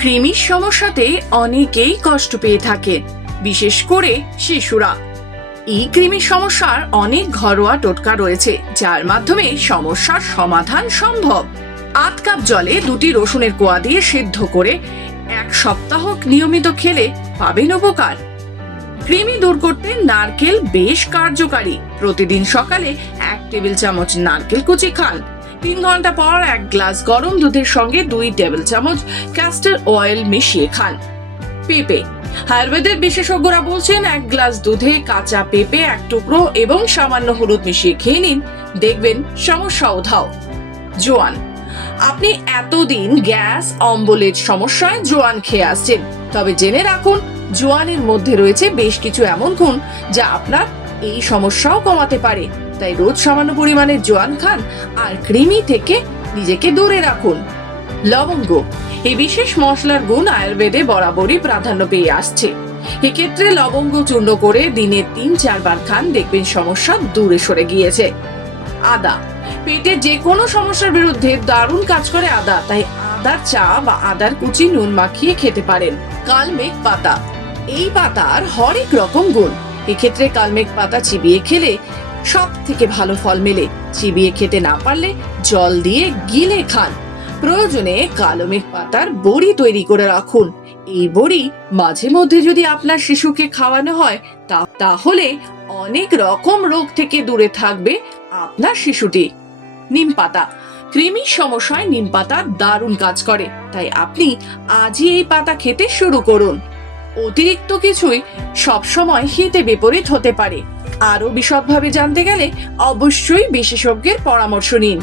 কৃমির সমস্যাতে অনেকেই কষ্ট পেয়ে থাকে, বিশেষ করে শিশুরা। এই কৃমির সমস্যার অনেক ঘরোয়া টোটকা রয়েছে, যার মাধ্যমে সমস্যার সমাধান সম্ভব। ৮ কাপ জলে 2টি রসুনের কোয়া দিয়ে সিদ্ধ করে 1 সপ্তাহ নিয়মিত খেলে পাবেন উপকার। কৃমি দূর করতে নারকেল বেশ কার্যকারী। প্রতিদিন সকালে 1 টেবিল চামচ নারকেল কুচি খান। 3 ঘন্টা পর 1 গ্লাস গরম দুধের সঙ্গে 2 টেবিল চামচ ক্যাস্টর অয়েল মিশিয়ে খান। পেঁপে। আয়ুর্বেদের বিশেষজ্ঞরা বলছেন 1 গ্লাস দুধে কাঁচা পেঁপে 1 টুকরো এবং সামান্য হলুদ মিশিয়ে খেয়ে নিন, দেখবেন সমস্যা উধাও। জোয়ান। আপনি এতদিন গ্যাস অম্বলের সমস্যায় জোয়ান খেয়ে আসছেন, তবে জেনে রাখুন জোয়ানের মধ্যে রয়েছে বেশ কিছু এমন গুণ যা আপনার এই সমস্যাও কমাতে পারে। তাই রোজ সামান্য পরিমাণে জোয়ান খান আর কৃমি থেকে নিজেকে দূরে রাখুন। লবঙ্গ। এই বিশেষ মশলার গুণ আয়ুর্বেদে বরাবরই প্রাধান্য পেয়ে আসছে। এক্ষেত্রে লবঙ্গ চূর্ণ করে দিনে 3-4 বার খান, দেখবেন সমস্যা দূরে সরে গিয়েছে। আদা। পেটের যে কোনো সমস্যার বিরুদ্ধে দারুণ কাজ করে আদা, তাই আদার চা বা আদার কুচি নুন মাখিয়ে খেতে পারেন। কালমেঘ পাতা। এই পাতার হরেক রকম গুণ। এক্ষেত্রে কালমেঘ পাতা চিবিয়ে খেলে সব থেকে ভালো ফল মেলে। চিবিয়ে খেতে না পারলে জল দিয়ে গিলে খান। প্রয়োজনে কালমেঘ পাতার বড়ি তৈরি করে রাখুন। এই বড়ি মাঝে মধ্যে যদি আপনার শিশুকে খাওয়ানো হয় তাহলে অনেক রকম রোগ থেকে দূরে থাকবে আপনার শিশুটি। নিম পাতা। কৃমির সমস্যায় নিম পাতা দারুণ কাজ করে, তাই আপনি আজই এই পাতা খেতে শুরু করুন। অতিরিক্ত কিছুই সবসময় হিতে বিপরীত হতে পারে। আরো বিশদভাবে জানতে গেলে অবশ্যই বিশেষজ্ঞের পরামর্শ নিন।